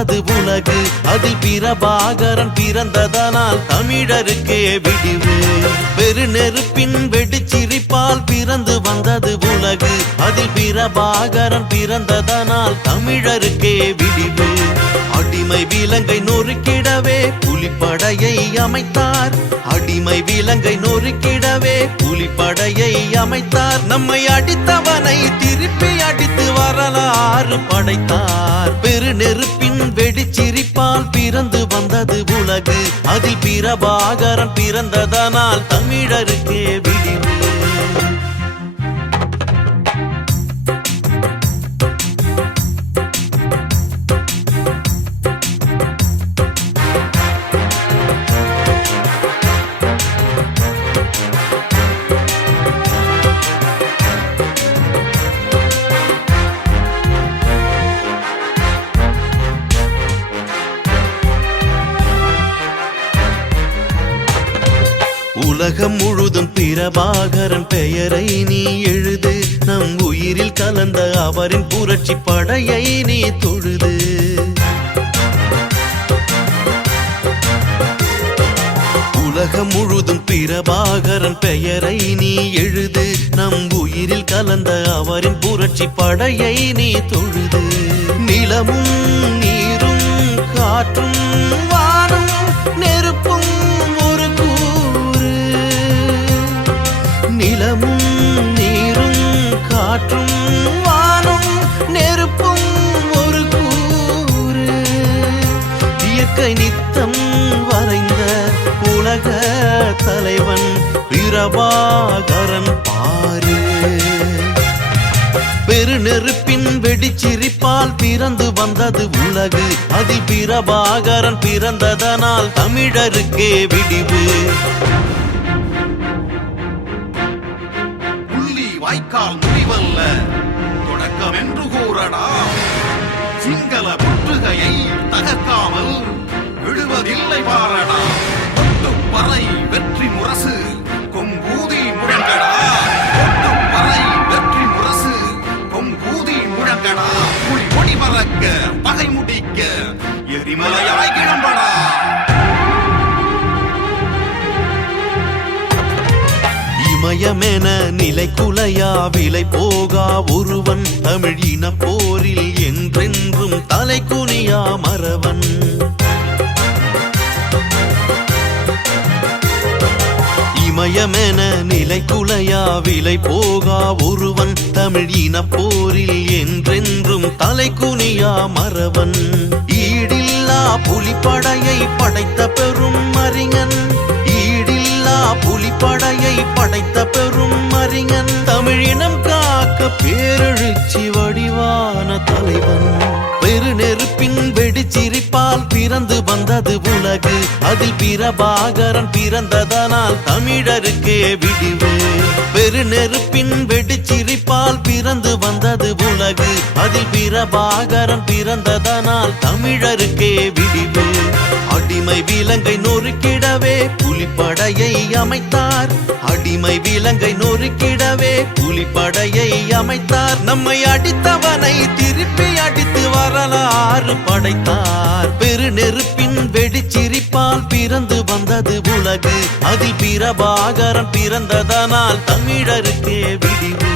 வந்தது உலகு அதில் பிரபாகரன் பிறந்ததனால் தமிழருக்கே விடிவு பெருநெருப்பின் வெடிச்சிரிப்பால் பிறந்து வந்தது உலகு அதில் பிரபாகரன் பிறந்ததனால் தமிழருக்கே விடிவு அடிமை விலங்கை நொறுக்கிடவே புலிப்படையை அமைத்தார் அடிமை விலங்கை நொறுக்கிடவே புலிப்படையை அமைத்தார் நம்மை அடித்தவனை திருப்பி அடித்து வரலாறு படைத்தார் பெருநெருப்பின் வெடிச்சிரிப்பால் பிறந்து வந்தது உலகு அதில் பிரபாகரன் பிறந்ததனால் தமிழருக்கே விடிவு உலகம் முழுதும் பிரபாகரன் பெயரை நீ எழுது நம் உயிரில் கலந்த அவரின் புரட்சி படையை நீ தொழுது உலகம் முழுதும் பிரபாகரன் பெயரை நீ எழுது நம் உயிரில் கலந்த அவரின் புரட்சி படையை நீ தொழுது நிலமும் நீரும் காற்றும் வானும் நெருப்பும் நிலமும் நீரும் காற்றும் வானும் நெருப்பும் ஒரு கூறு இயற்கை நித்தம் வரைந்த உலக தலைவன் பிரபாகரன் பாரு பெருநெருப்பின் வெடிச்சிரிப்பால் பிறந்து வந்தது உலகு அதில் பிரபாகரன் பிறந்ததனால் தமிழருக்கே விடிவு வாய்க்கால் முடிவல்ல தொடக்கம் என்று கூறடா சிங்கள புற்றுகையை தகர்க்காமல் விடுவதில்லை பாரடா பறை வெற்றி முரசு கொம்பூதி முழங்கடா பறை வெற்றி முரசு கொம்பூதி முழங்கடா புலி கொடி மறக்க பகை முடிக்க எரிமலையாய் கிளம்படா இமயமென நிலை குலையா விலை போகா ஒருவன் தமிழ் இன போரில் என்றென்றும் தலை குனியா மறவன் இமயமென நிலை குலையா விலை போகா ஒருவன் தமிழ் இன போரில் என்றென்றும் தலை குனியா மறவன் ஈடில்லா புலிப்படையை படைத்த பெரும் அறிஞன் புலிப்படையை படைத்த பெரும் அறிஞன் தமிழினம் காக்க பேரெழுச்சி வடிவான தலைவன் பெருநெருப்பின் வெடிச்சிரிப்பால் பிறந்து வந்தது உலகு அதில் பிரபாகரன் பிறந்ததனால் தமிழருக்கே விடிவு பெருநெருப்பின் வெடிச்சிரிப்பால் பிறந்து வந்தது உலகு அதில் பிரபாகரன் பிறந்ததனால் தமிழருக்கே விடிவு அடிமை விலங்கை நொறுக்கிடவே புலிப்படையை அமைத்தார் அடிமை விலங்கை நொறுக்கிடவே புலிப்படையை அமைத்தார் நம்மை அடித்தவனை திருப்பி அடித்து வரலாறு படைத்தார் பெருநெருப்பின் வெடிச்சிரிப்பால் பிறந்து வந்தது உலகு அதில் பிரபாகரன் பிறந்ததனால் தமிழருக்கே விடிவு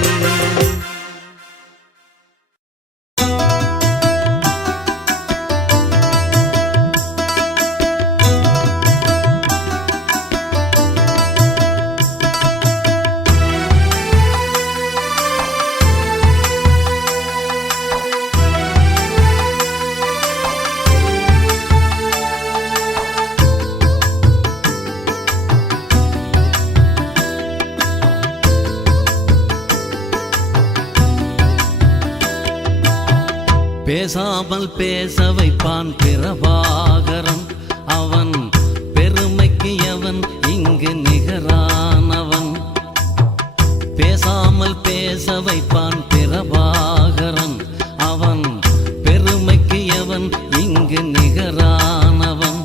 பேசாமல் பேச வைப்பான் பிரபாகரன் அவன் பெருமைக்கு எவன் இங்கு நிகரானவன் பேசாமல் பேச வைப்பான் பிரபாகரன் அவன் பெருமைக்கு எவன் இங்கு நிகரானவன்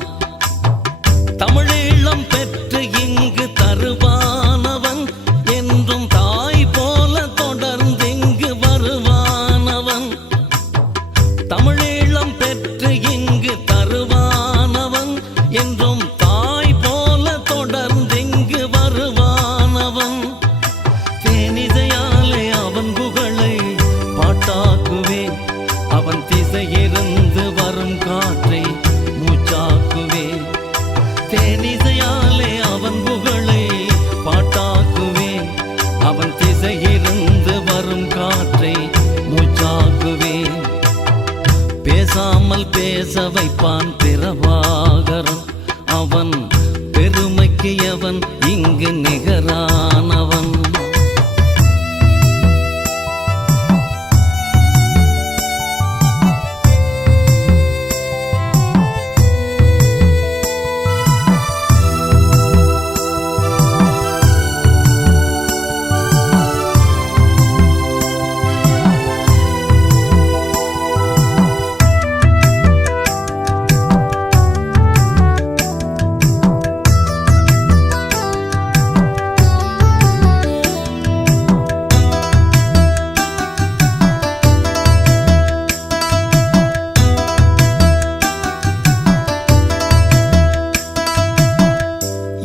தமிழீழம் பெற்று இங்கு தருவானவன் என்றும் தாய் போல தொடர்ந்து இங்கு வருவானவன் தமிழீழம் பெற்று இங்கு பேச வைப்பான் பிரபாகரன். அவன் பெருமைக்கு அவன் இங்கு நிகரானவன்.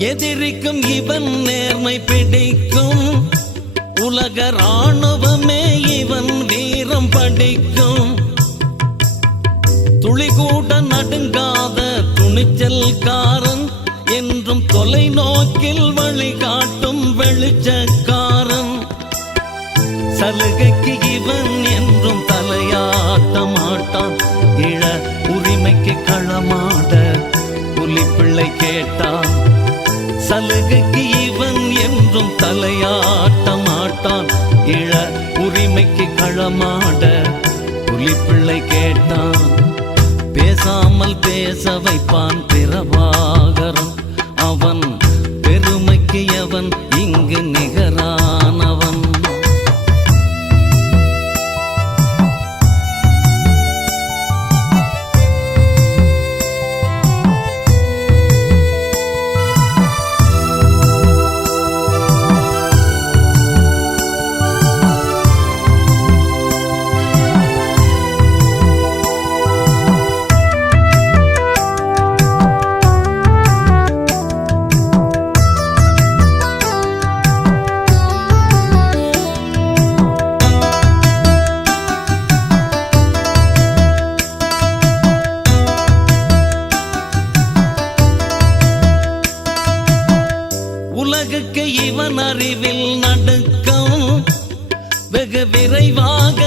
எதிரிக்கும் இவன் நேர்மை பிடிக்கும். உலக ராணுவமே இவன் வீரம் படிக்கும். துளி கூட நடுங்காத துணிச்சல்காரன். என்றும் தொலைநோக்கில் வழிகாட்டும் வெளிச்சக்காரன். சலுகைக்கு இவன் என்றும் தலையாட்ட மாட்டான். இள உரிமைக்கு களமாட புலிப்பிள்ளை கேட்டான். சலுகைக்கு இவன் என்றும் தலையாட்ட மாட்டான். இள உரிமைக்கு களமாட புலிப்பிள்ளை கேட்டான். பேசாமல் பேச வைப்பான் பிரபாகரன். அவன் பெருமைக்கு அவன் இங்கு நிகரானவன். உலகுக்கு இவன் அறிவில் நடுக்கம். வெகு விரைவாக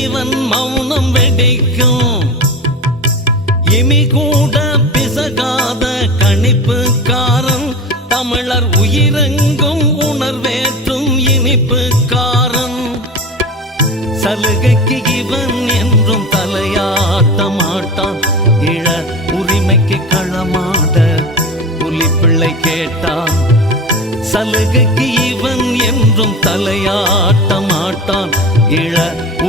இவன் மௌனம் வெடிக்கும். இமி கூட பிசகாத கணிப்புக்காரன். தமிழர் உயிரெங்கும் உணர்வேற்றும் இனிப்புக்காரன். சலுகைக்கு இவன் என்றும் தலையாட்ட மாட்டான். இள உரிமைக்கு களமாட புலிப்பிள்ளை கேட்டான். சலுகைக்கு இவன் என்றும் தலையாட்ட மாட்டான். இள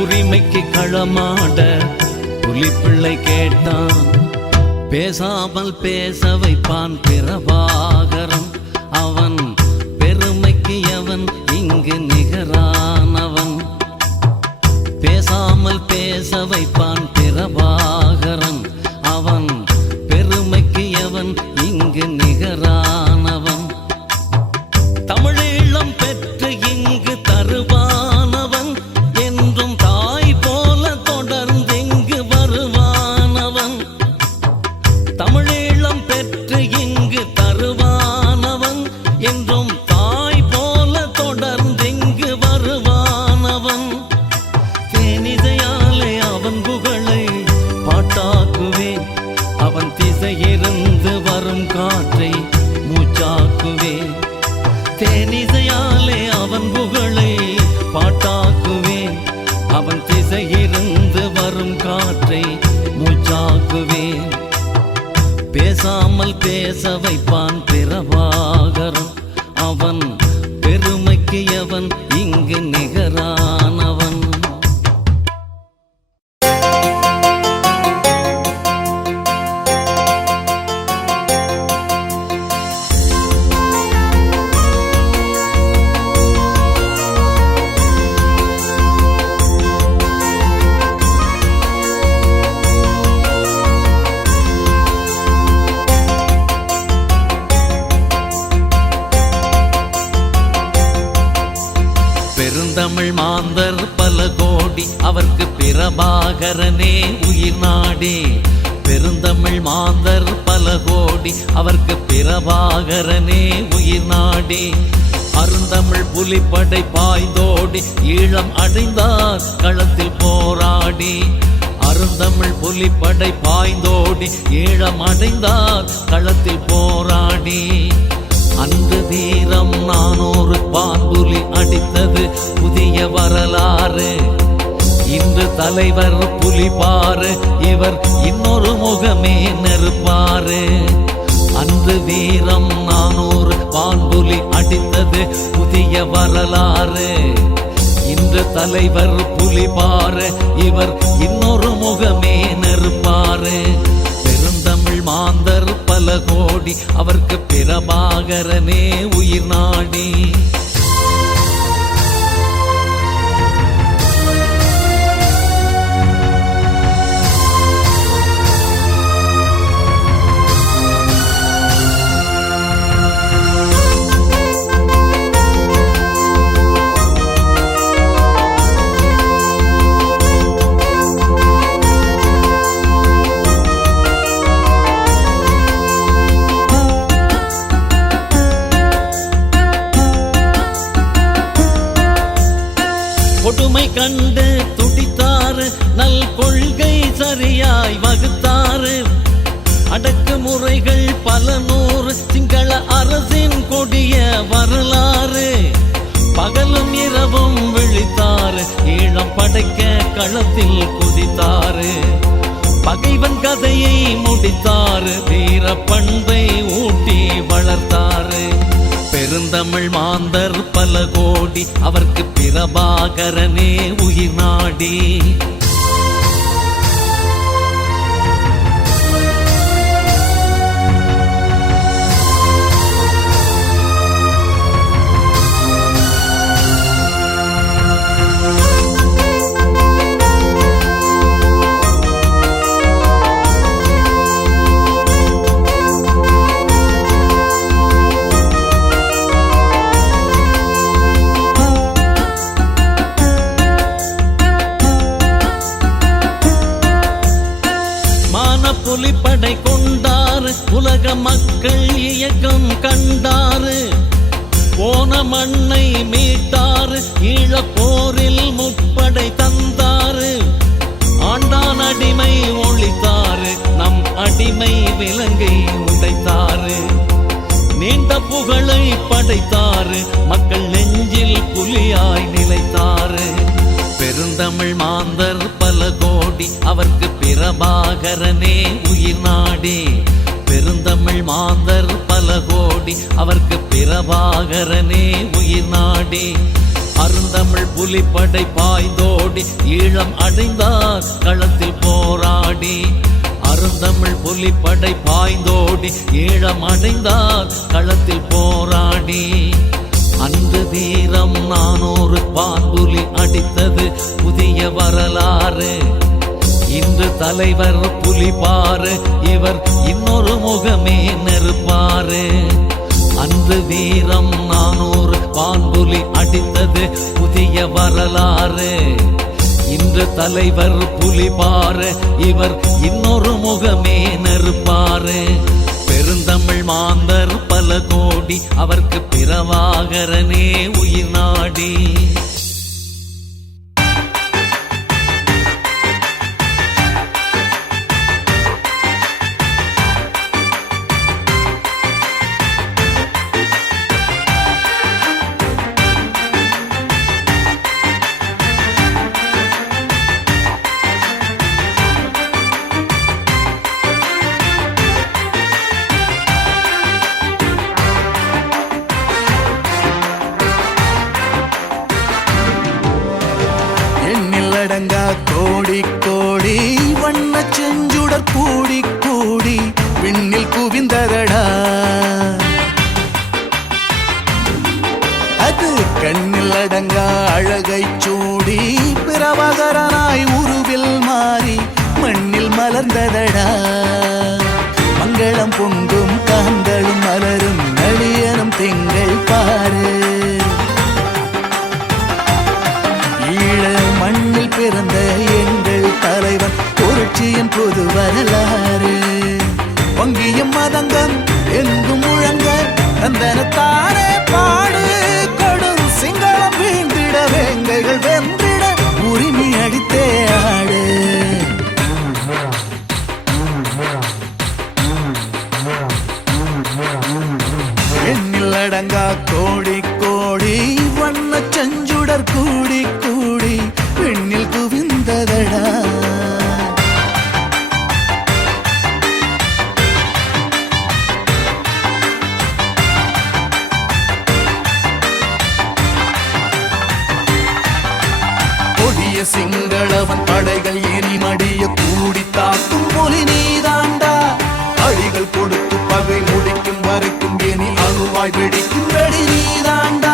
உரிமைக்கு களமாட புலிப்பிள்ளை கேட்டான். பேசாமல் பேச வைப்பான் பிரபாகரன். அவன் பெருமைக்கு அவன் இங்கு நிகரானவன். பேசாமல் பேச வைப்பான் பிரபாகரன். அவன் பெருமைக்கு அவன் இங்கு நிகரானவன். தமிழீழம் பெற்று இங்கு தருவானவன். என்றும் தாய் போல தொடர்ந்து இங்கு வருவானவன். தமிழீழம் பெற்று இங்கு தருவானவன். என்றும் தாய் போல தொடர்ந்து இங்கு வருவானவன். தேனிசையாலே அவன் புகழை பாட்டாக்குவேன். அவன் திசையிருந்து வரும் காற்றை மூச்சாக்குவேன். தேனிசையாலே அவன் புகழை பாட்டாக்குவேன். அவன் திசையிருந்து வரும் காற்றை மூச்சாக்குவேன். பேசாமல் பேச வைப்பான் பிரபாகரன். அவன் பெருமைக்கு அவன் இங்கு நிகரானவன். பெருந்தமிழ் மாந்தர் பல கோடி அவர்க்கு பிரபாகரனே உயிர் நாடே. பெருந்தமிழ் மாந்தர் பல கோடி அவர்க்கு பிரபாகரனே உயிர் நாடே. அருந்தமிழ் புலிப்படை பாய்ந்தோடி ஈழம் அடைந்தார் களத்தில் போராடி. அருந்தமிழ் புலிப்படை பாய்ந்தோடி ஈழமடைந்தார் களத்தில் போராடி. அன்று வீரம் 400 பான்புலி அடித்தது புதிய வரலாறு. இன்று தலைவர் புலிபாரு, இவர் இன்னொரு முகமே நெருப்பாரு. அன்று வீரம் 400 பான்புலி அடித்தது புதிய வரலாறு. இன்று தலைவர் புலிபாரு, இவர் இன்னொரு முகமே நெருப்பாரு. பெருந்தமிழ் மாந்தர் பல கோடி, அவருக்கு பிரபாகரனே உயிர் நாடி. கொடுமை கண்டு துடித்தாரு, நல் கொள்கை சரியாய் வகுத்தாரு. அடக்குமுறைகள் பல 100, சிங்கள அரசின் கொடிய வரலாறு. பகலும் இரவும் விழித்தாரு, ஈழம் படைக்க களத்தில் குதித்தாரு. பகைவன் கதையை முடித்தாரு, வீர பண்பை ஊட்டி வளர்த்தாரு. பெருந்தமிழ் மாந்தர் பல கோடி, அவருக்கு பிரபாகரனே உயிர் நாடி. புலிப்படை கொண்டாரு, உலக மக்கள் இயக்கம் கண்டாரு. போன மண்ணை மீட்டாரு, ஈழப்போரில் முப்படை தந்தாரு. ஆண்டான் அடிமை ஒழித்தாரு, நம் அடிமை விலங்கை உடைத்தாரு. நீண்ட புகழை படைத்தாரு, மக்கள் நெஞ்சில் புலியாய் நிலைத்தாரு. பெருந்தமிழ் மாந்தர் பல கோடி, அவருக்கு பிரபாகரனே உயிர் நாடி. பெருந்தமிழ் மாந்தர் பல கோடி, அவருக்கு பிரபாகரனே உயிர் நாடி. அருந்தமிழ் புலிப்படை பாய்ந்தோடி ஈழம் அடைந்தார் களத்தில் போராடி. அருந்தமிழ் புலிப்படை பாய்ந்தோடி ஈழம் அடைந்தார் களத்தில் போராடி. அன்று வீரம் 400 பான்புலி அடித்தது புதிய வரலாறு. இன்று தலைவர் புலிபாரு, இவர் இன்னொரு முகமே நெருப்பாரு. அன்று வீரம் 400 பான்புலி அடித்தது புதிய வரலாறு. இன்று தலைவர் புலிபாரு, இவர் இன்னொரு முகமே நெருப்பாரு. பெருந்தமிழ் மாந்தர் பல கோடி, அவருக்கு பிரபாகரனே உயிர் நாடி. கோடி கோடி வண்ண செஞ்சுடர் கூடி கூடி விண்ணில் குவிந்ததடா. அது கண்ணில் அடங்கா அழகை சூடி பிரபாகரனாய் உருவில் மாறி மண்ணில் மலர்ந்ததடா. மங்களம் பொங்கும் காந்தளும் மலரும் நளியனும் திங்கள் பாரு. மண்ணில் பிறந்த எங்கள் தலைவன் புரட்சியின் புது வரலாறு. வங்கியும் மதங்கம் எங்கும் முழங்க தந்தனத்தானே பாடு. கொடும் சிங்களம் வீழ்ந்திட வேங்கைகள் வென்றிட உரிமை அடித்தே ஆடு. எண்ணிலடங்கா கோடி கோடி வண்ண செஞ்சுடர் கூடி கூடி பெண்ணில் குவிந்ததடா. கொடிய சிங்களவன் படைகள் எரிமடிய கூடி தாக்கும் மொழி நீதாண்டா. அடிகள் கொடுத்து பகை முடிக்கும் வரைக்கும் எனி அணுவாய் வெடிக்கும் வெடி நீதாண்டா.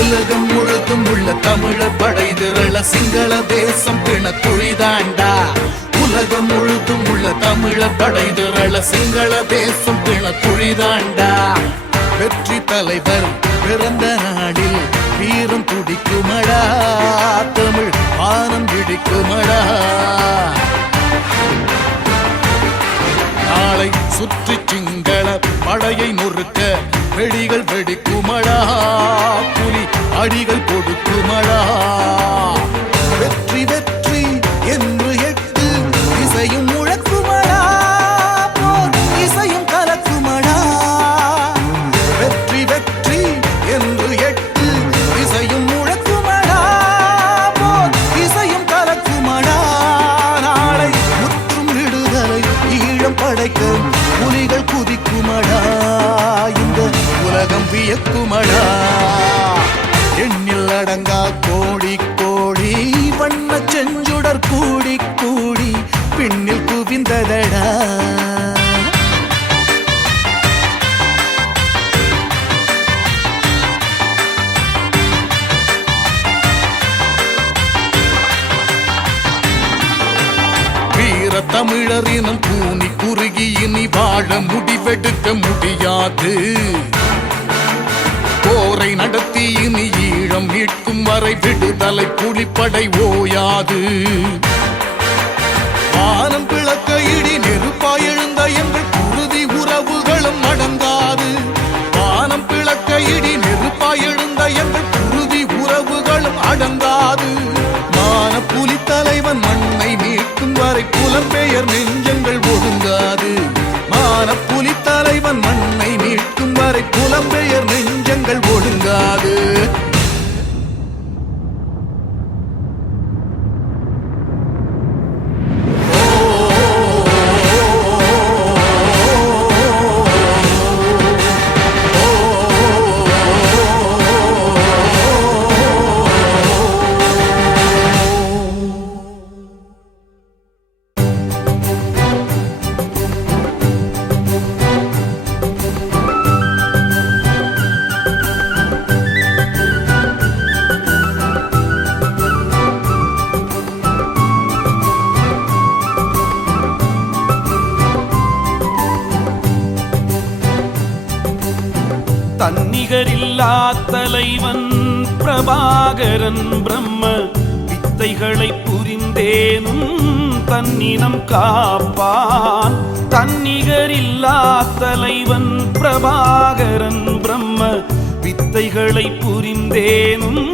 உலகம் முழுதும் உள்ள தமிழர் படை திரள சிங்கள தேசம் பிணக்குழிதாண்டா. உலகம் முழுதும் உள்ள தமிழர் படை திரள சிங்கள தேசம் பிணக்குழிதாண்டா. வெற்றி தலைவர் பிறந்த நாடில் வீரம் துடிக்குமடா. தமிழ் வானம் இடிக்குமடா. நாளை சுற்றி சிங்கள படையை நொறுக்க வெடிகள் வெடிக்குமடா. புலி அடிகள் கொடுக்குமடா. வெற்றி வெற்றி என்று எட்டு இசையும் முழக்குமடா. போர் இசையும் கலக்குமடா. வெற்றி வெற்றி என்று எட்டு இசையும் முழக்குமடா. போர் இசையும் கலக்குமடா. நாளை முற்றும் விடுதலை ஈழம் படைக்க புலிகள் குதிக்குமடா. இந்த உலகம் வியக்குமடா. எண்ணில் அடங்கா கோடி கோடி வண்ண செஞ்சுடர் கூடி கூடி பின்னில் குவிந்ததடா. வீர தமிழரினம் கூனி குறுகி இனி வாழ முடிவெடுக்க முடியாது. போரை நடத்தி இனி ஈழம் மீட்கும் வரை விடுதலை புலிப்படை ஓயாது. வானம் பிளக்க இடி நெருப்பாய் எழுந்த எங்கள் குருதி உறவுகளும் அடங்காது. வானம் பிளக்க இடி நெருப்பாய் எழுந்த எங்கள் குருதி உறவுகளும் அடங்காது. மான புலி தலைவன் மண்ணை மீட்கும் வரை புலம்பெயர் நெஞ்சங்கள் ஒடுங்காது. மான புலி தலைவன் மண்ணை மீட்கும் வரை புலம்பெயர் நெஞ்சங்கள் ஒடுங்காது. தன்னிகரில்லா தலைவன் பிரபாகரன் பிரம்ம வித்தைகளை புரிந்தேனும் தன்னினம் காப்பான். தன்னிகரில்லா தலைவன் பிரபாகரன் பிரம்ம வித்தைகளை புரிந்தேனும்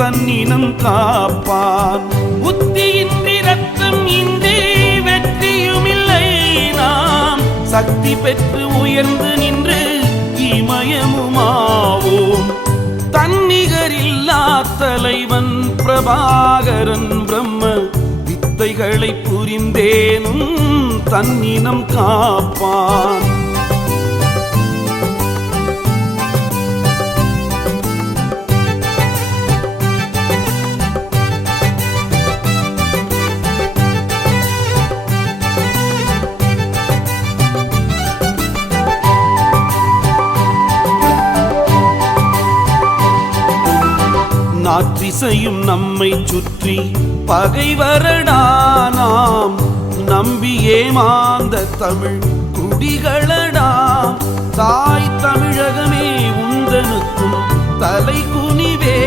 தன்னினம் காப்பான். புத்தியின்றி ரத்தம் இன்றி வெற்றியுமில்லை. நாம் சக்தி பெற்று உயர்ந்து நின்று இமயமுமாவோம். தன்னிகரில்லா தலைவன் பிரபாகரன் பிரம்ம வித்தைகளை புரிந்தேனும் தன்னினம் காப்பான். நாற்றிசையும் நம்மை சுற்றி பகைவரடா. நாம் நம்பி ஏமாந்த தமிழ் குடிகளடா. தாய் தமிழகமே உந்தனுக்கும் தலை குனிவே.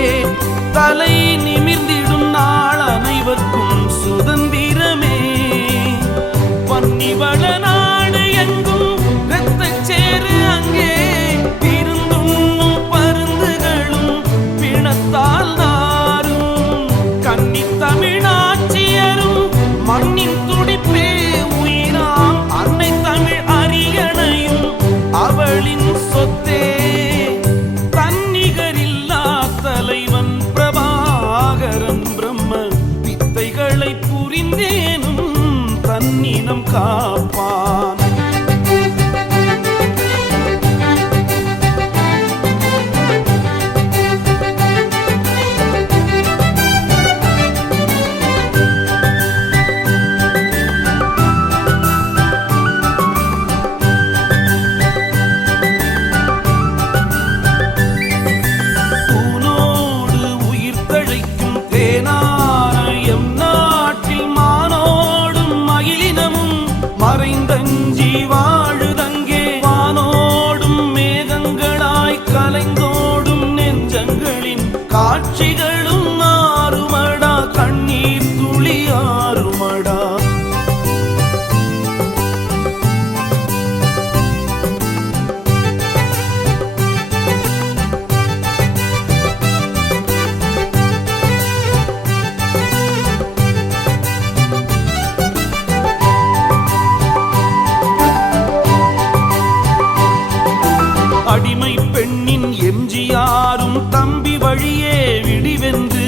தலை நிமிர்ந்திடும் நாள் அனைவர்க்கும் சுதந்திரமே. பன்னிவள நாடு எங்கும் இரத்தச் சேறு அங்கே. இருந்துண்ணும் பருந்துகளும் பிணத்தால் நாரும். கன்னி தமிழாட்சியரும் மண்ணின் துடிப்பே உயிராம் அன்னை தமிழ் காப்பான். மறைந்தஞ்சி வாழுதங்கே வானோடும் மேகங்களாய் கலைந்தோடும் நெஞ்சங்களின் காட்சிகளும் மாறுமடா, கண்ணீர் துளி ஆறுமடா. அடிமை பெண்ணின் எம்ஜிஆரும் தம்பி வழியே விடிவென்று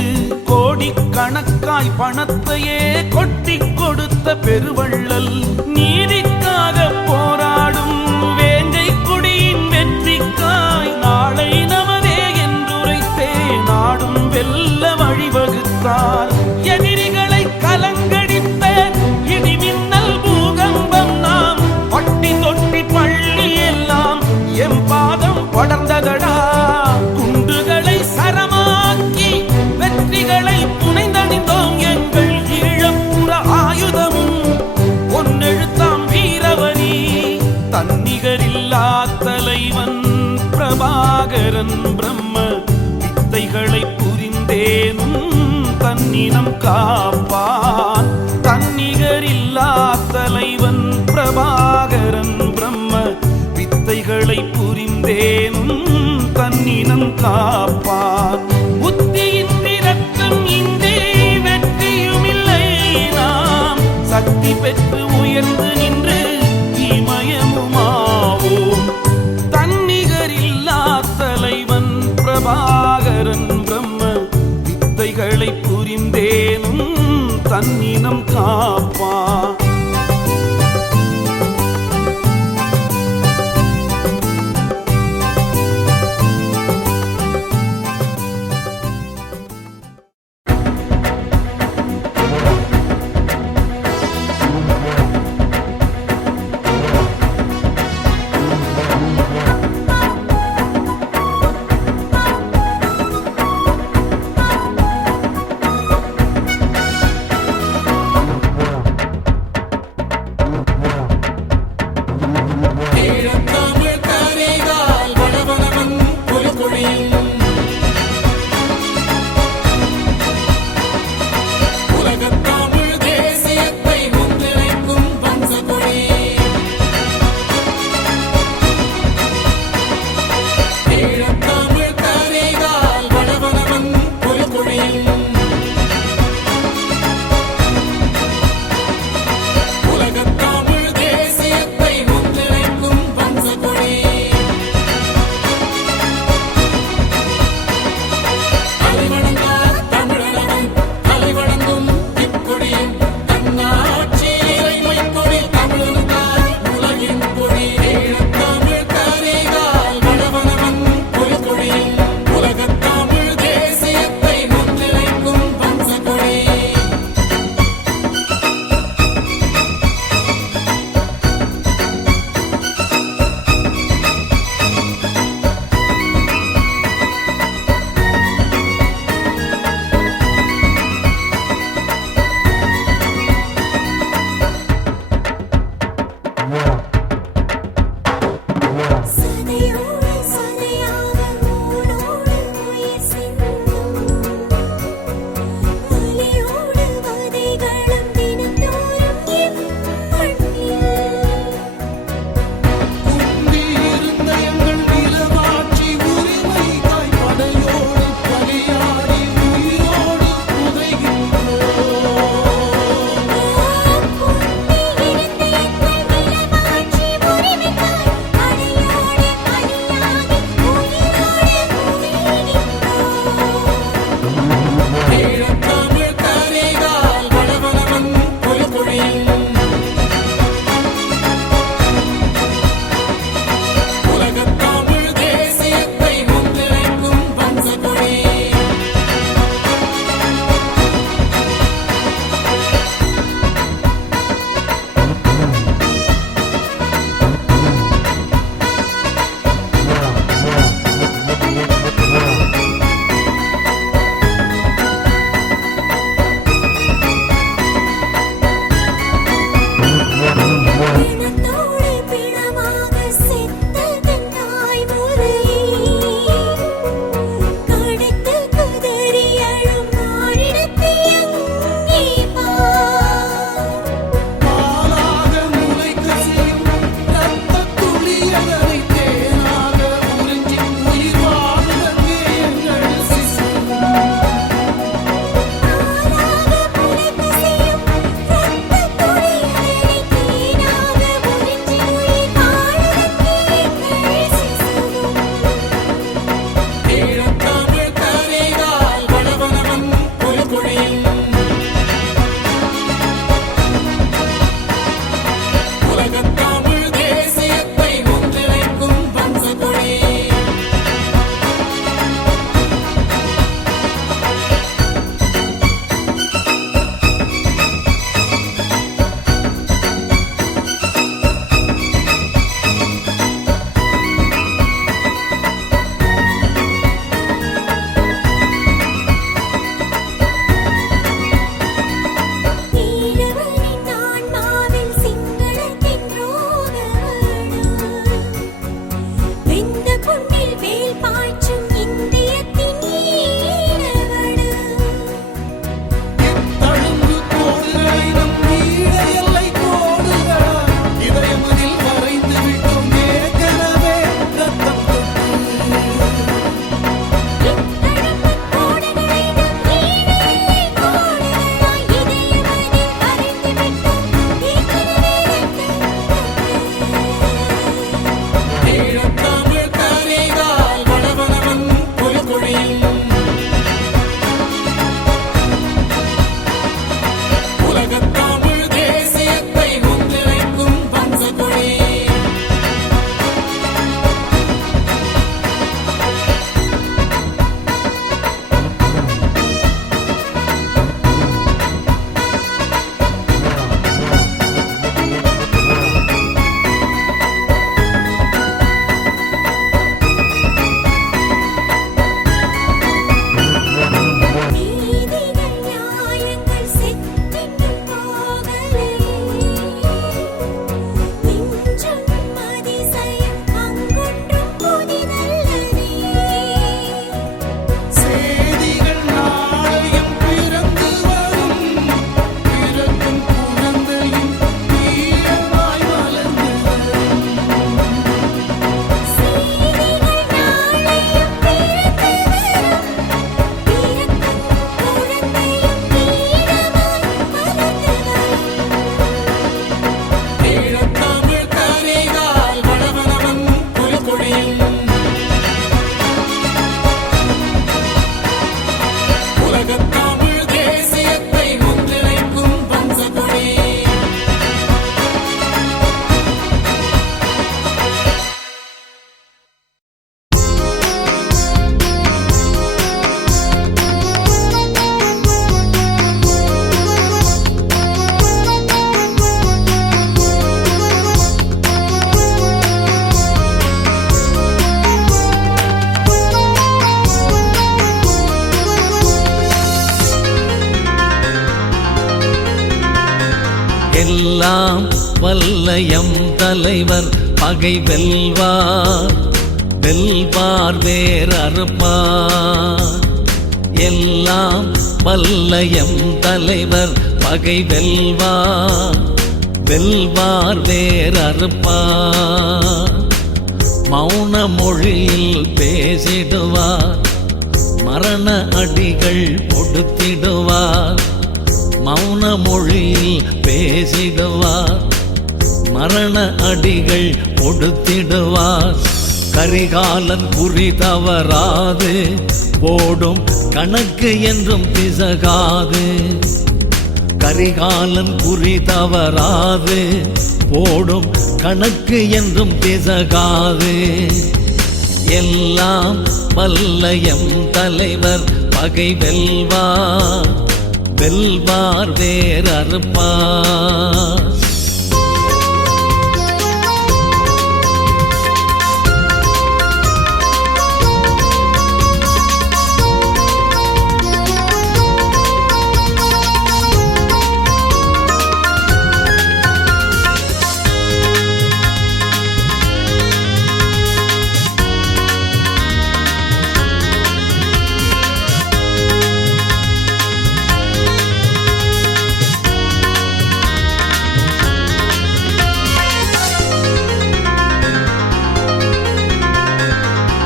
கோடிக்கணக்காய் பணத்தையே கொட்டி கொடுத்த பெருவள்ளல், நீதிக்காக போராடும் வேங்கை குடியின் வெற்றிக்காய் நாளை நமதே என்றுரைத்தே நாடும் வெல்ல வழிவகுத்தார். எதிரிகளை கலங்கடித்த இடிமின்னல் பூகம்பம் நாம் பட்டி தொட்டி பள்ளி எல்லாம் எம் பாதம் படர்ந்ததடா. குண்டுகளை சரமாக்கி வெற்றிகளை புனைந்தணிந்தோம், எங்கள் ஈழப்புற ஆயுதமும் பொன்னெழுத்தாம் வீரவரி. தன்னிகரில்லா தலைவன் பிரபாகரன் பிரம்ம வித்தைகளை புரிந்தேனும் தன்னினம் காப்பான். தன்னிகரில்லா தலைவன் பிரபாகரன் பிரம்ம வித்தைகளை புரிந்தேனும் தன்னினம் காப்பான். புத்தியின்றி ரத்தம் இன்றி வெற்றியுமில்லை, நாம் சக்தி பெற்று உயர்ந்து நின்று இமயமுமாவோம். தன்னிகரில்லா தலைவன் பிரபாகரன் பிரம்ம வித்தைகளை புரிந்தேனும் தன்னினம் எல்லாம் வல்லயம் தலைவர் பகை வெல்வார் வெல்வார் வேறறுப்பார். எல்லாம் வல்லயம் தலைவர் பகை வெல்வார் வெல்வார் வேறறுப்பார். மௌன மொழியில் பேசிடுவார் மரண அடிகள் கொடுத்திடுவார். மௌன மொழியில் பேசிடுவார் மரண அடிகள் கொடுத்திடுவார். கரிகாலன் குறி தவறாது போடும் கணக்கு என்றும் பிசகாது. கரிகாலன் குறி தவறாது போடும் கணக்கு என்றும் பிசகாது. எல்லாம் வல்லயம் தலைவர் பகை வெல்வார் வெல்வார் வேறறுப்பார்.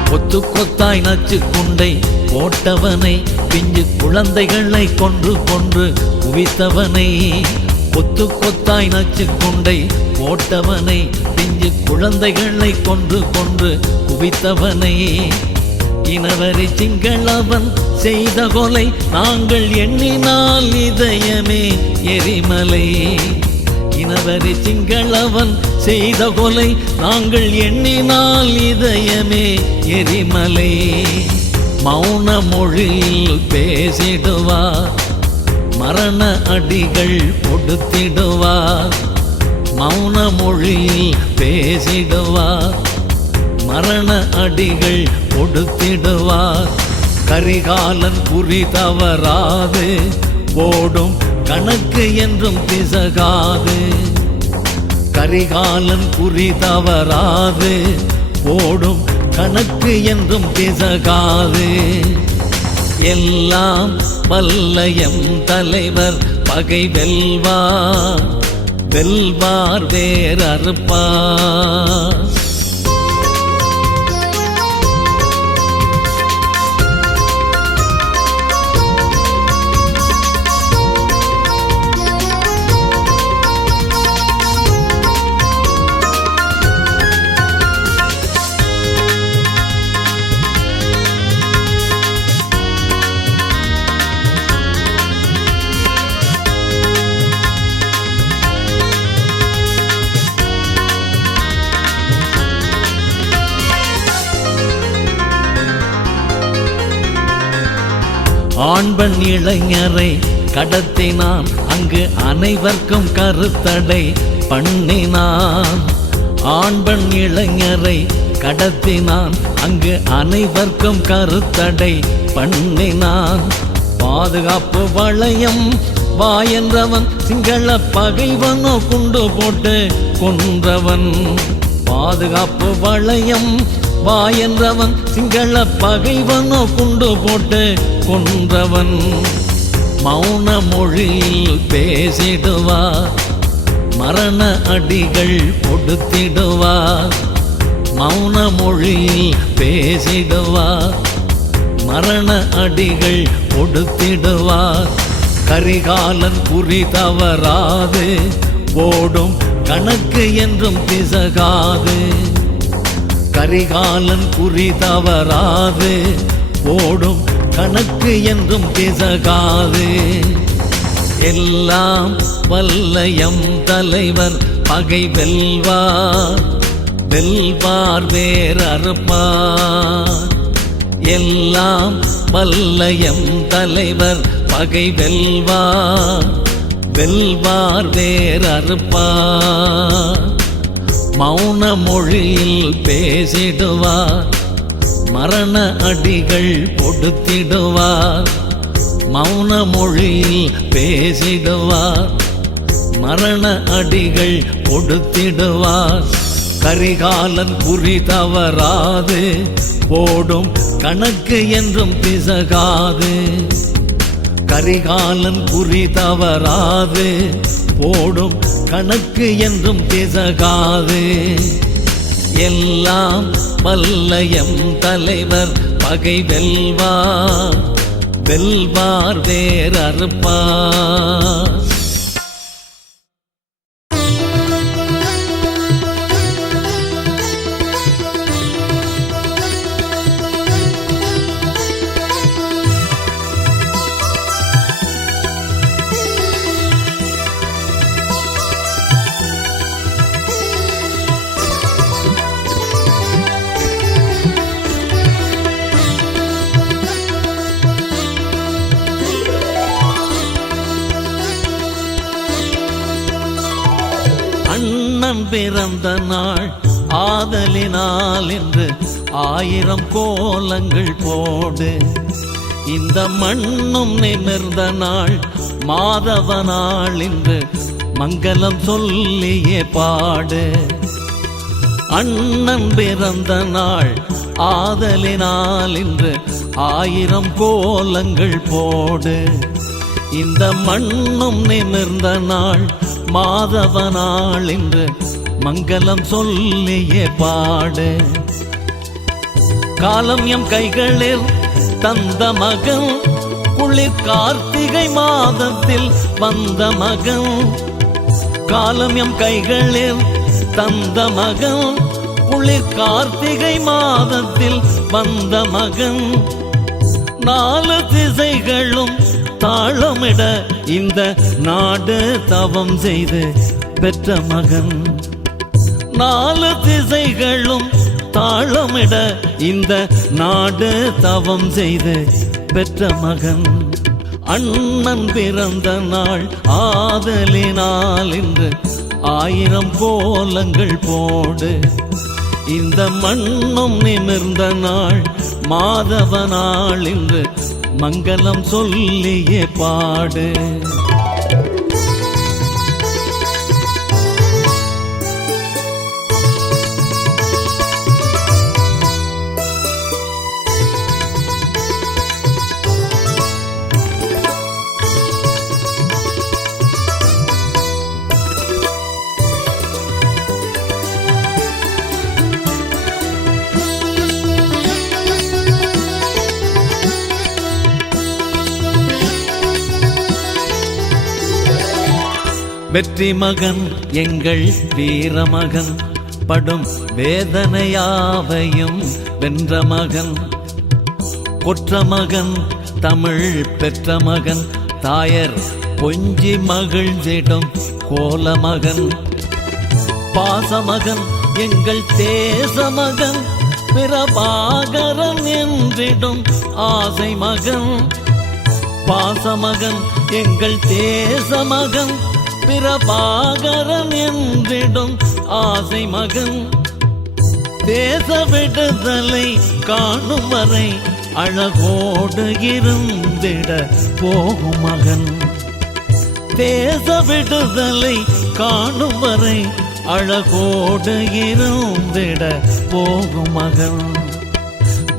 கொத்து கொத்தாய் நச்சு குண்டை போட்டவனை பிஞ்சு குழந்தைகளை கொன்று கொன்று குவித்தவனை. கொத்து கொத்தாய் நச்சு குண்டை போட்டவனை பிஞ்சு குழந்தைகளை கொன்று கொன்று குவித்தவனை. இனவரி சிங்களவன் செய்த கொலை நாங்கள் எண்ணினால் இதயமே எரிமலை. இனவரி சிங்களவன் செய்த கொலை நாங்கள் எண்ணினால் இதயமே எரிமலை. மௌன மொழியில் பேசிடுவார் மரண அடிகள் கொடுத்திடுவார். மௌன மொழியில் பேசிடுவார் மரண அடிகள் கொடுத்திடுவார். கரிகாலன் குறி தவறாது போடும் கணக்கு என்றும் பிசகாது. கரிகாலன் குறி தவறாது போடும் கணக்கு என்றும் பிசகாது. எல்லாம் வல்லயம் தலைவர் பகை வெல்வார் வெல்வார் வேறறுப்பார். ஆண்பெண் இளைஞரை கடத்தினான் அங்கு அனைவர்க்கும் கருத்தடை பண்ணினான். ஆண்பெண் இளைஞரை கடத்தினான் அங்கு அனைவர்க்கும் கருத்தடை பண்ணினான். பாதுகாப்பு வளையம் வா என்றவன் சிங்கள பகைவனோ குண்டு போட்டு கொன்றவன். பாதுகாப்பு வளையம் வா என்றவன் சிங்கள பகைவனோ குண்டு போட்டு கொன்றவன். மௌன மொழியில் பேசிடுவார் மரண அடிகள் கொடுத்திடுவார். மௌன மொழியில் பேசிடுவார் மரண அடிகள் கொடுத்திடுவார். கரிகாலன் குறி தவறாது போடும் கணக்கு என்றும் பிசகாது. கரிகாலன் குறி தவறாது போடும் கணக்கு என்றும் பிசகாது. எல்லாம் வல்லயம் தலைவர் பகை வெல்வார் வெல்வார் வேறறுப்பார். எல்லாம் வல்லயம் தலைவர் பகை வெல்வார் வெல்வார் வேறறுப்பார். மௌன மொழியில் பேசிடுவார் மரண அடிகள் கொடுத்திடுவார். மௌன மொழியில் பேசிடுவார் மரண அடிகள் கொடுத்திடுவார். கரிகாலன் குறி தவறாது போடும் கணக்கு என்றும் பிசகாது. கரிகாலன் குறி தவறாது போடும் கணக்கு என்றும் பிசகாது. எல்லாம் வல்லயம் தலைவர் பகை வெல்வார், வெல்வார் வேறறுப்பார். அண்ணன் பிறந்த நாள் ஆதலினால் என்று 1000 கோலங்கள் போடு. இந்த மண்ணும் நிமிர்ந்த நாள் மாதவ நாள் என்று மங்களம் சொல்லியே பாடு. அண்ணன் பிறந்த நாள் ஆதலினால் என்று 1000 கோலங்கள் போடு. இந்த மண்ணும் நிமிர்ந்த நாள் மாதவ நாள் என்று மங்களம் சொல்லியே பாடு. காலம் எம் கைகளில் தந்த மகன், குளிர் கார்த்திகை மாதத்தில் வந்த மகன். காலம் எம் கைகளில் தந்த மகன், குளிர் கார்த்திகை மாதத்தில் வந்த மகன். 4 திசைகளும் தாளமிட இந்த நாடு தவம் செய்து பெற்ற மகன். 4 திசைகளும் தாளமிட இந்த நாடு தவம் செய்து பெற்ற மகன். அண்ணன் பிறந்த நாள் ஆதலினால் என்று 1000 கோலங்கள் போடு. இந்த மண்ணும் நிமிர்ந்த நாள் மாதவ நாள் என்று மங்களம் சொல்லியே பாடு. வெற்றி மகன் எங்கள் வீரமகன், படும் வேதனையாவையும் வென்ற மகன். கொற்ற மகன் தமிழ் பெற்ற மகன், தாயர் கொஞ்சி மகிழ்ந்திடும் கோல மகன். பாசமகன் எங்கள் தேசமகன், பிரபாகரன் என்றிடும் ஆசை மகன். பாசமகன் எங்கள் தேசமகன், பிரபாகரன் என்றிடும் ஆசை மகன். தேச விடுதலை காணும் வரை அழகோடு இருந்திட போகும் மகன். தேச விடுதலை காணும் வரை அழகோடு இருந்திட போகும் மகன்.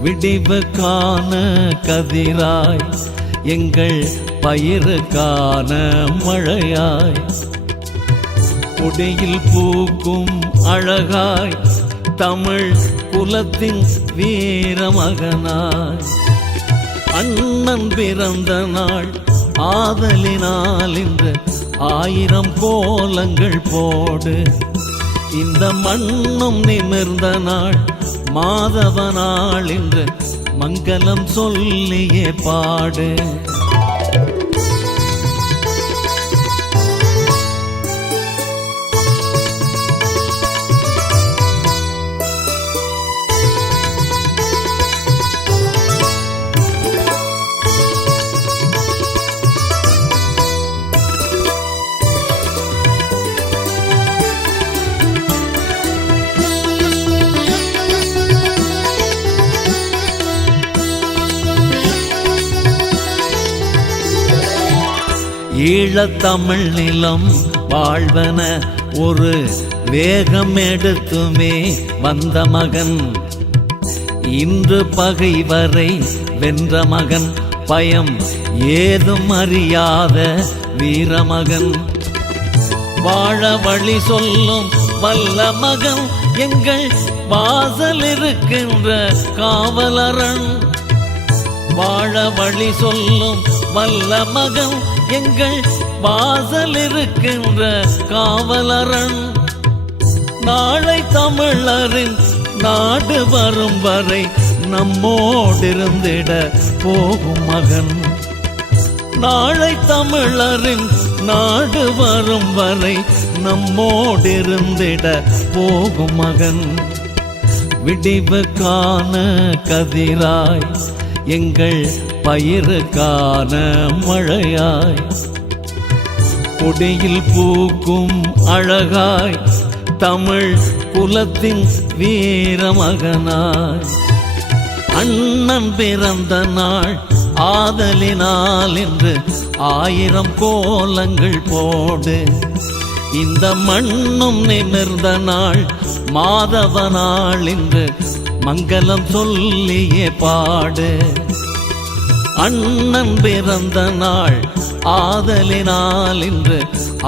விடிவுக்கான கதிராய் எங்கள் பயிருக்கான மழையாய், கொடியில் பூக்கும் அழகாய் தமிழ் குலத்தின் வீரமகனாய். அண்ணன் பிறந்த நாள் ஆதலினால் இன்று 1000 கோலங்கள் போடு. இந்த மண்ணும் நிமிர்ந்த நாள் மாதவ நாள் என்று மங்களம் சொல்லியே பாடு. ஈழத்தமிழ் நிலம் வாழ்வன ஒரு வேகம் எடுத்துமே வந்த மகன். இன்று பகைவரை வென்ற மகன், பயம் ஏதும் அறியாத வீரமகன். வாழ வழி சொல்லும் வல்ல மகன், எங்கள் வாசல் இருக்கின்ற காவலரன். வாழ வழி சொல்லும் வல்ல மகன், எங்கள் வாசல் இருக்கின்ற காவலரன். நாளை தமிழரின் நாடு வரும் வரை நம்மோடிருந்திட போகும் மகன். நாளை தமிழரின் நாடு வரும் வரை நம்மோடிருந்திட போகும் மகன். விடிவுக்கான கதிராய், எங்கள் பயிருக்கான மழையாய், கொடியில் பூக்கும் அழகாய், தமிழ் குலத்தின் வீரமகனாய். அண்ணன் பிறந்த நாள் ஆதலினால் என்று 1000 கோலங்கள் போடு. இந்த மண்ணும் நிமிர்ந்த நாள் மாதவ நாள் என்று மங்களம் சொல்லியே பாடு. அண்ணன் பிறந்த நாள் ஆதலினால் என்று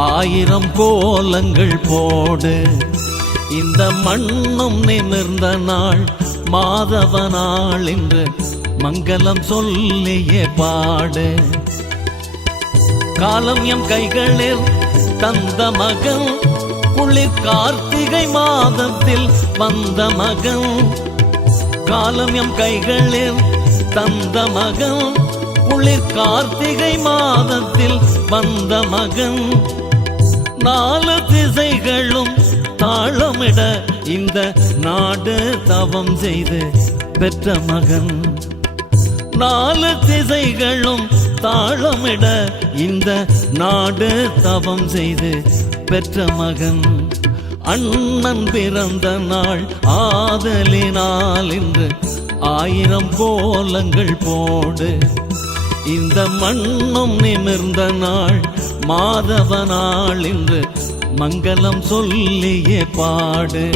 1000 கோலங்கள் போடு. இந்த மண்ணும் நிமிர்ந்த நாள் மாதவ நாள் என்று மங்களம் சொல்லியே பாடு. காலம் எம் கைகளில் தந்த மகன், குளிர் கார்த்திகை மாதத்தில் வந்த மகன். காலம் எம் கைகளில் தந்த மகன், குளிர் கார்த்திகை மாதத்தில் வந்த மகன். 4 திசைகளும் தாளமிட இந்த நாடு தவம் செய்து பெற்ற மகன். 4 திசைகளும் தாளமிட இந்த நாடு தவம் செய்து பெற்ற மகன். அண்ணன் பிறந்த நாள் ஆதலினால் இன்று 1000 கோலங்கள் போடு. இந்த மண்ணும் நிமிர்ந்த நாள் மாதவ நாள் என்று மங்களம் சொல்லியே பாடு.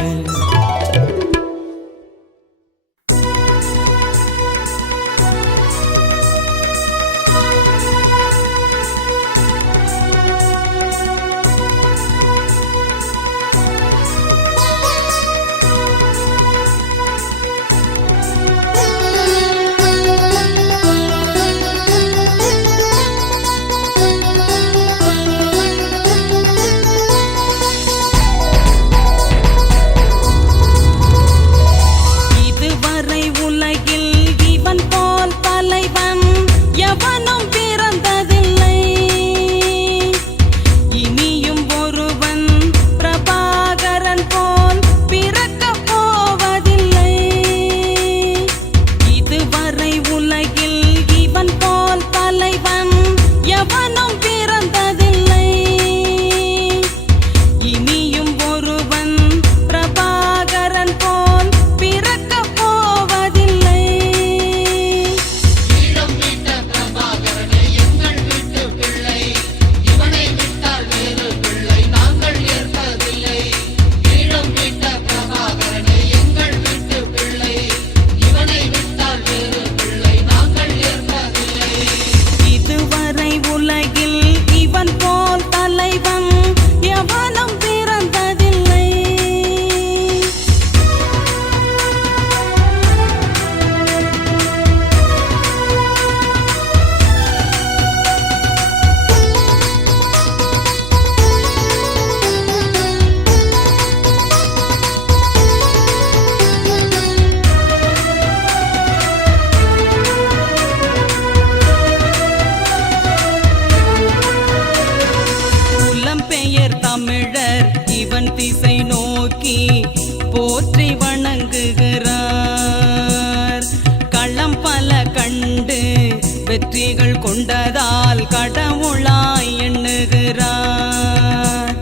வெற்றிகள் கொண்டதால் கடவுளாய் எண்ணுகிறார்.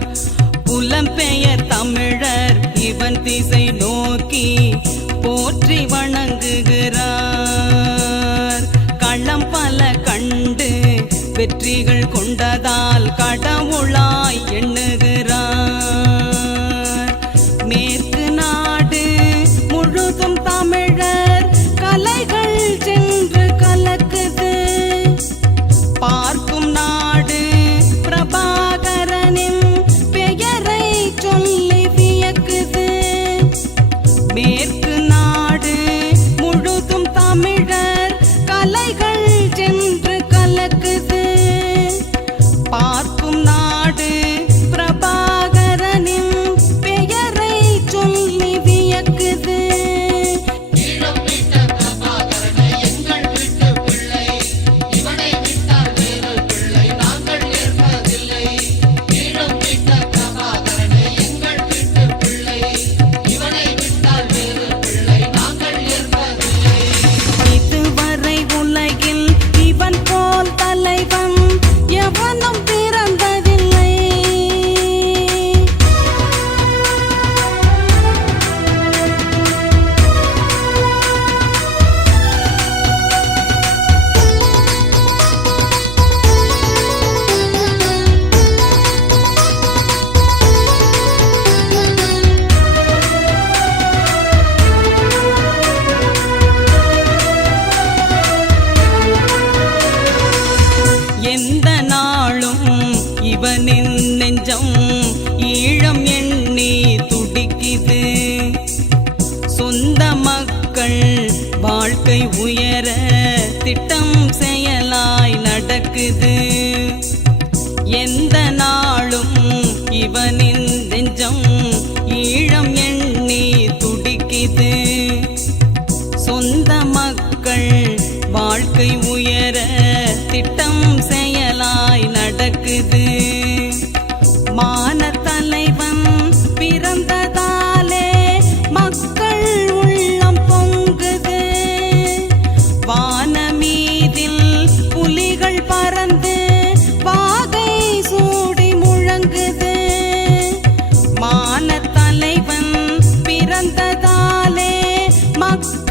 புலம்பெயர் தமிழர் இவன் திசை நோக்கி போற்றி வணங்குகிறார். களம் பல கண்டு வெற்றிகள் கொண்டதால் கடவுளாய் எண்ணுகிறார். சொந்த மக்கள் வாழ்க்கை உயர திட்டம் செயலாய் நடக்குது. எந்த நாளும் இவனின் நெஞ்சம் ஈழம் எண்ணி துடிக்குது. சொந்த மக்கள் வாழ்க்கை உயர திட்டம் செயலாய் நடக்குது. மான தலைவன் பிறந்ததாலே மக்கள் உள்ளம் பொங்குது. வானமீதில் புலிகள் பறந்து வாகை சூடி முழங்குது. மான தலைவன் பிறந்ததாலே மக்கள்